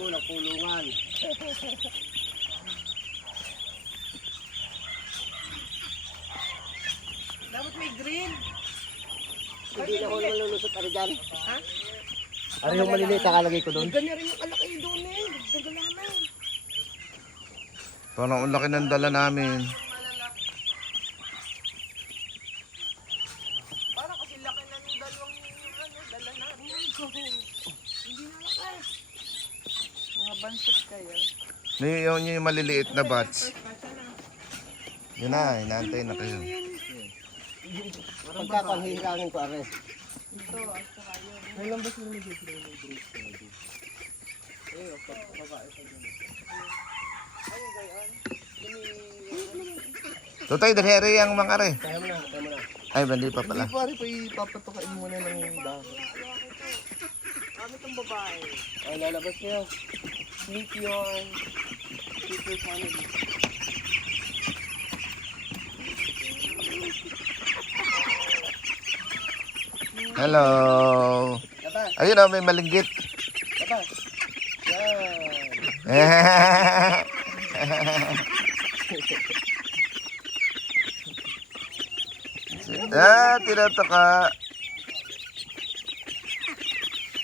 Walang kulungan. Dapat may green. Hindi na ako malulusot ari dyan. Ha? Ari yung maliliit nakalagay ko doon. Ganyan rin yung kalaki doon eh. Dagdagan naman. Parang ang laki ng dala namin. Parang kasi laki na ng dalawang dala natin. Hindi na laki. Mga bansot kayo. Yung maliliit na batch. Yun na, inaantay na kayo. Pagkakahihirangin ko ari. Ito, at saka yun. May lambas mo na dito ng brace ko. Tutay, dalheri ang mga re. Kaya mo na, kaya mo na. Ay, bandi pa pala. Hindi pare, ipapatukain muna ng dahon. Kami itong babae. Ay, lalabas niya. Meet your future family. Hello. Labas, Ayun na, may malinggit. labas. Yan. Tinataka.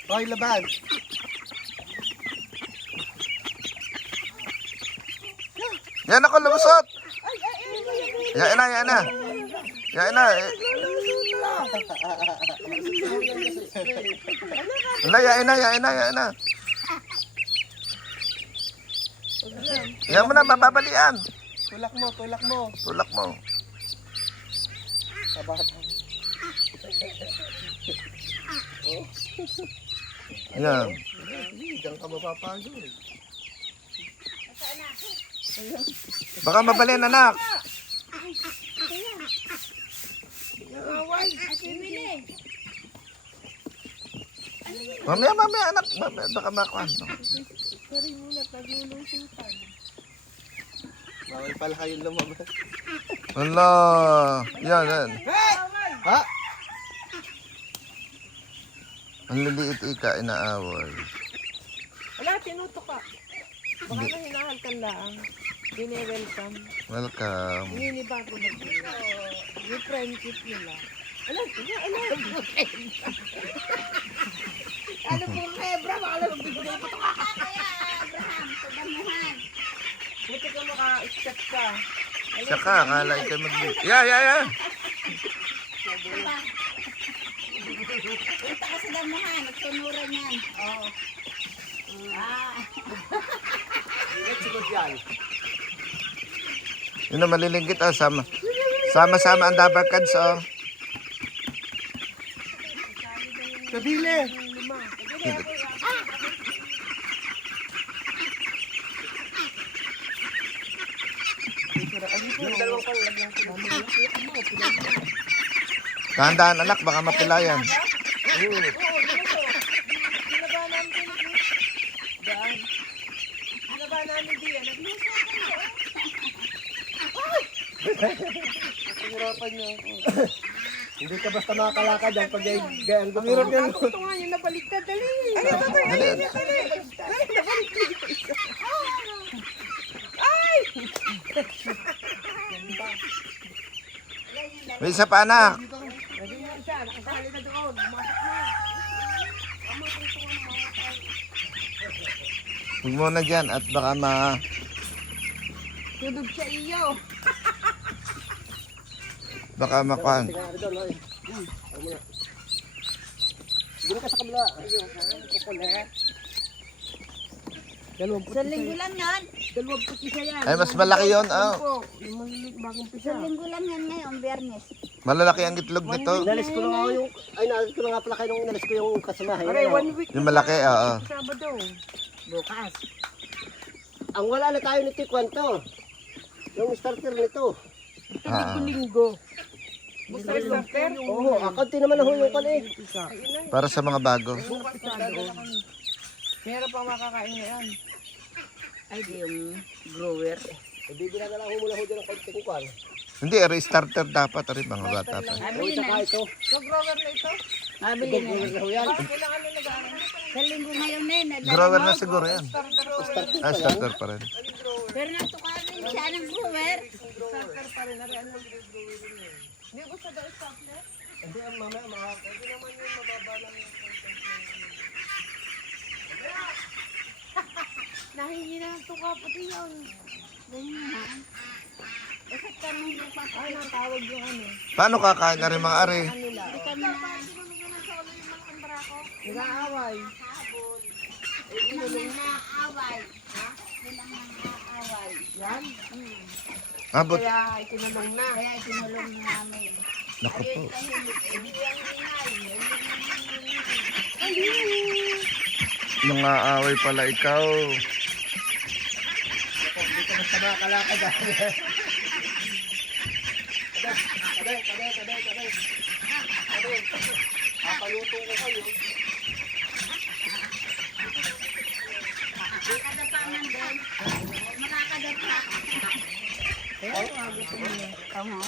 Hoy, labas. Yan ako, lumusot. Yan na, yan na. Yan na. Wala, yan na, yan na, yan na. Yan mo na, mababalian. Tulak mo, tulak mo. Tulak mo. Kabata. Yan. Diyan ka mapapagod. Baka mabalian, anak. Mamaya, mamaya, anak. Mamaya, baka makuhan. Sorry muna, taglulusutan. Bawal pala kayong lumabas. Wala. Yan, yan. Ha? Ang liliit ika, inaaway. Wala, tinuto ka. Baka na hinahalkan lang. Dine-welcome. Welcome. Ninibago na po. Yung friendship nila. Alam, alam. Ano po, Hebra? Baka lang magbibigay pa ito. Abraham, pagdamuhan. Buti ka maka-accept ka. Siya ka, akala ikaw mag-book. Yeah. Punta ka sa damuhan, nagtunuran yan. Oo. Let's go dyan. Yun na malilinggit, oh. Sama-sama ang Dabber Cats, oh. Kabile! Yung dalawang pang lagyan ko. Dahan-dahan, anak, baka mapilayan. Binaba namin din. Daan. Binaba namin din. Pahirapan niya ako. Hindi ka basta makakalakad yan pag gayang gusto. Ang hirap yan. Ito nga yung nabaliktad. Dali. Ay, ito. Dali. Ay, nabaliktad. Ay! May isa pa, anak. Naging yan siya. Nakasali na doon. Bumasok na. Huwag mo na dyan at baka Tudog siya iyo. baka makuhan. Doon ka sa kabila. Ayun, kukulit. Dalawang puti. Sa linggo lang yan. Dalawang puti siya yan. Ay, mas malaki yun, oh. Yung malilit bagong Sa pisa. linggo lang yan ngayon, Biyernes. Malalaki ang itlog nito. Inalis ko na nga yung... Ay, naalis ko na nga pala kayo nung inalis ko yung kasamahan. Aray, 1 week. Yung malaki, oo. Sabado. Bukas. Ang wala na tayo nito kwento. Yung starter nito. Ah, Linggo. Bukas starter. Oo, akanti naman na yung kalit. para sa mga bago. Meron pa makakain ngayon. Ay, di yung grower. Bibila na lang ho muna ho dyan ng konting kwan. Hindi, starter dapat rin mga bata pa. O, Nabili tsaka na. ito. So, grower na ito? Nabili na. Grower na ho yan. Bakit kailangan na nag-aaral? Sa linggo ngayon na yun. Grower na siguro yan. Starter pa Ah, yan. starter pa rin. Pero natukarin siya ng grower. Starter pa rin. Ari, ano? Hindi gusto daw starter? Hindi, ang mamaya makaka... Hindi naman yun mababa lang yung content na yun. Nahingi na ng tuka pati yun. Ganyan. Bakit kami nagpapakita? Ay, natawag yung ano. Paano kakain na rin mga ari? Nila. Hindi kami na Nag-aaway. nang-aaway. Ha? Silang nang-aaway. Yan. Abot. Kaya itinanong na. Kaya itinulong namin. Naku po. Mga away pala ikaw. Hindi ka basta makakalakad. Taday. Papaluto ko kayo. Makakadapangan din. Makakadapa. Kaya, gusto mo. Tama.